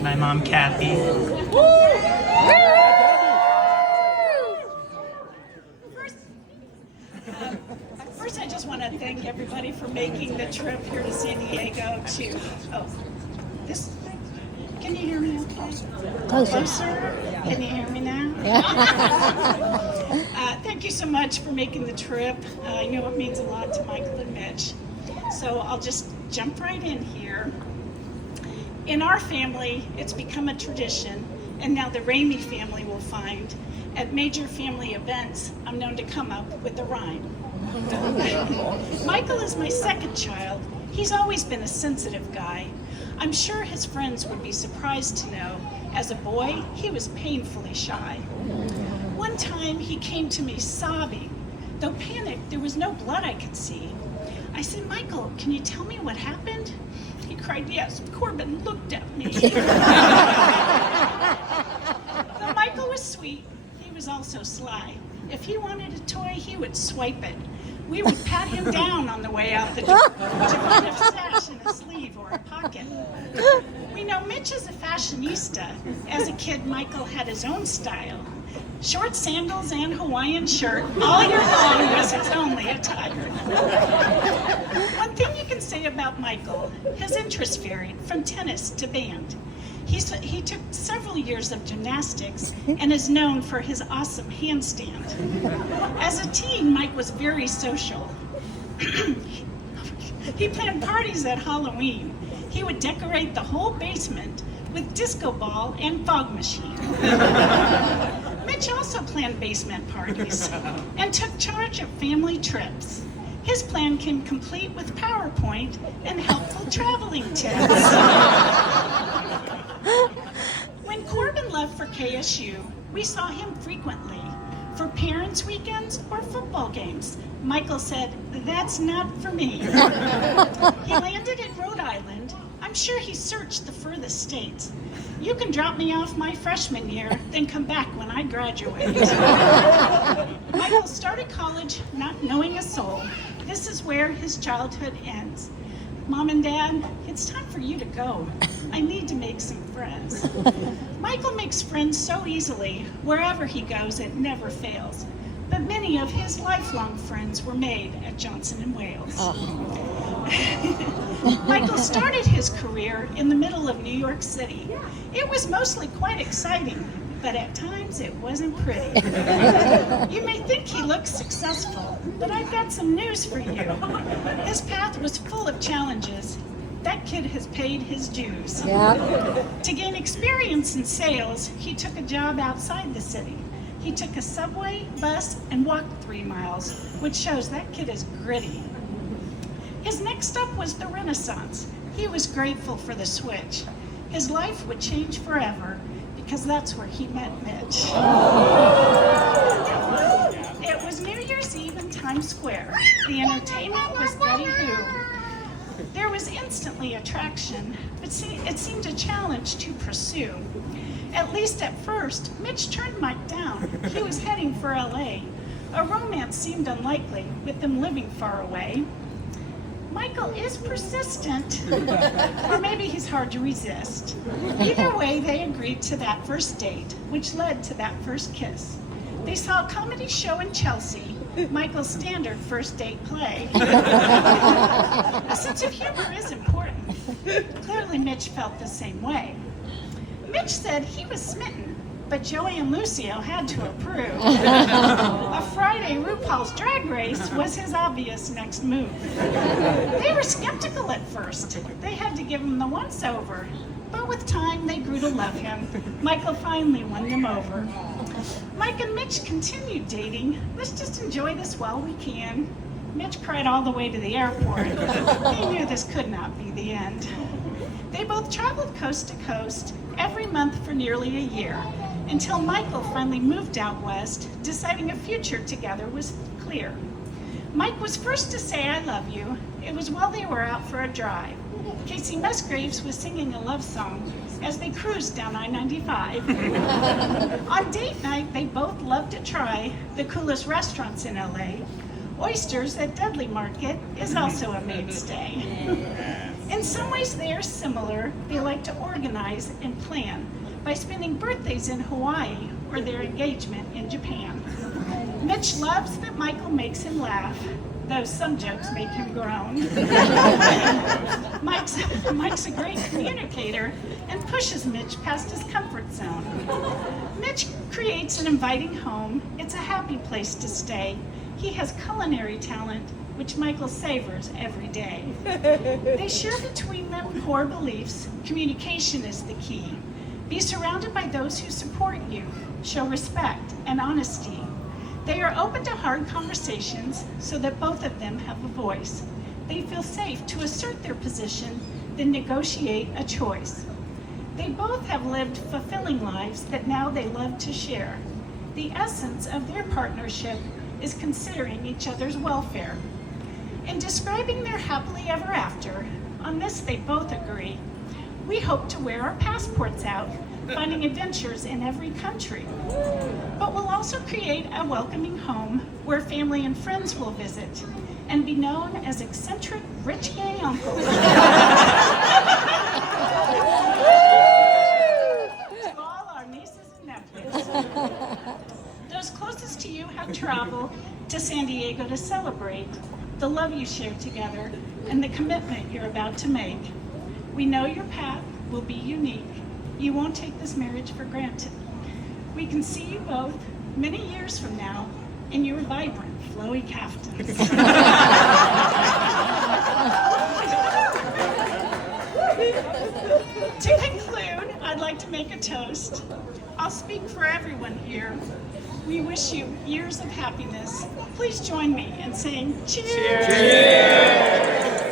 My mom, Kathy. First, I just want to thank everybody for making the trip here to San Diego to, this, can you hear me okay? Closer? Can you hear me now? Thank you so much for making the trip. I know it means a lot to Michael and Mitch. So I'll just jump right in here. In our family, it's become a tradition, and now the Ramey family will find, at major family events, I'm known to come up with a rhyme. Michael is my second child. He's always been a sensitive guy. I'm sure his friends would be surprised to know, as a boy, he was painfully shy. One time, he came to me sobbing. Though panicked, there was no blood I could see. I said, Michael, can you tell me what happened? He cried, yes, Corbin looked at me. Though Michael was sweet, he was also sly. If he wanted a toy, he would swipe it. We would pat him down on the way out the door to find a stash in a sleeve or a pocket. We know Mitch is a fashionista. As a kid, Michael had his own style. Short sandals and Hawaiian shirt, all year long was his only attire. One thing you can say about Michael, his interests varied from tennis to band. He took several years of gymnastics and is known for his awesome handstand. As a teen, Mike was very social. He planned parties at Halloween. He would decorate the whole basement with disco ball and fog machine. Mitch also planned basement parties and took charge of family trips. His plan came complete with PowerPoint and helpful traveling tips. When Corbin left for KSU, we saw him frequently. For parents' weekends or football games, Michael said, that's not for me. He landed at Rhode Island. I'm sure he searched the furthest states. You can drop me off my freshman year, then come back when I graduate. Michael started college not knowing a soul. This is where his childhood ends. Mom and Dad, it's time for you to go. I need to make some friends. Michael makes friends so easily. Wherever he goes, it never fails. But many of his lifelong friends were made at Johnson & Wales. Michael started his career in the middle of New York City. It was mostly quite exciting, but at times it wasn't pretty. You may think he looks successful, but I've got some news for you. His path was full of challenges. That kid has paid his dues. Yeah. To gain experience in sales, he took a job outside the city. He took a subway, bus, and walked 3 miles, which shows that kid is gritty. His next stop was the Renaissance. He was grateful for the switch. His life would change forever because that's where he met Mitch. It was New Year's Eve in Times Square. The entertainment was Betty Who. There was instantly attraction, but it seemed a challenge to pursue. At least at first, Mitch turned Mike down. He was heading for LA. A romance seemed unlikely, with them living far away. Michael is persistent, or maybe he's hard to resist. Either way, they agreed to that first date, which led to that first kiss. They saw a comedy show in Chelsea, Michael's standard first date play. A sense of humor is important. Clearly, Mitch felt the same way. Mitch said he was smitten, but Joey and Lucio had to approve. A Friday RuPaul's Drag Race was his obvious next move. They were skeptical at first. They had to give him the once-over. But with time, they grew to love him. Michael finally won them over. Mike and Mitch continued dating. Let's just enjoy this while we can. Mitch cried all the way to the airport. He knew this could not be the end. They both traveled coast to coast every month for nearly a year, until Michael finally moved out west, deciding a future together was clear. Mike was first to say, I love you. It was while they were out for a drive. Casey Musgraves was singing a love song as they cruised down I-95. On date night, they both loved to try the coolest restaurants in LA. Oysters at Dudley Market is also a mainstay. In In some ways they are similar. They like to organize and plan by spending birthdays in Hawaii or their engagement in Japan. Mitch loves that Michael makes him laugh, though some jokes make him groan. Mike's a great communicator and pushes Mitch past his comfort zone. Mitch creates an inviting home. It's a happy place to stay. He has culinary talent, which Michael savors every day. They share between them core beliefs. Communication is the key. Be surrounded by those who support you, show respect and honesty. They are open to hard conversations so that both of them have a voice. They feel safe to assert their position, then negotiate a choice. They both have lived fulfilling lives that now they love to share. The essence of their partnership is considering each other's welfare. In describing their happily ever after, on this they both agree. We hope to wear our passports out, finding adventures in every country. But we'll also create a welcoming home where family and friends will visit and be known as eccentric rich gay uncles. To all our nieces and nephews. Those closest to you have traveled to San Diego to celebrate the love you share together and the commitment you're about to make. We know your path will be unique. You won't take this marriage for granted. We can see you both many years from now in your vibrant, flowy caftans. To conclude, I'd like to make a toast. I'll speak for everyone here. We wish you years of happiness. Please join me in saying cheers. Cheers.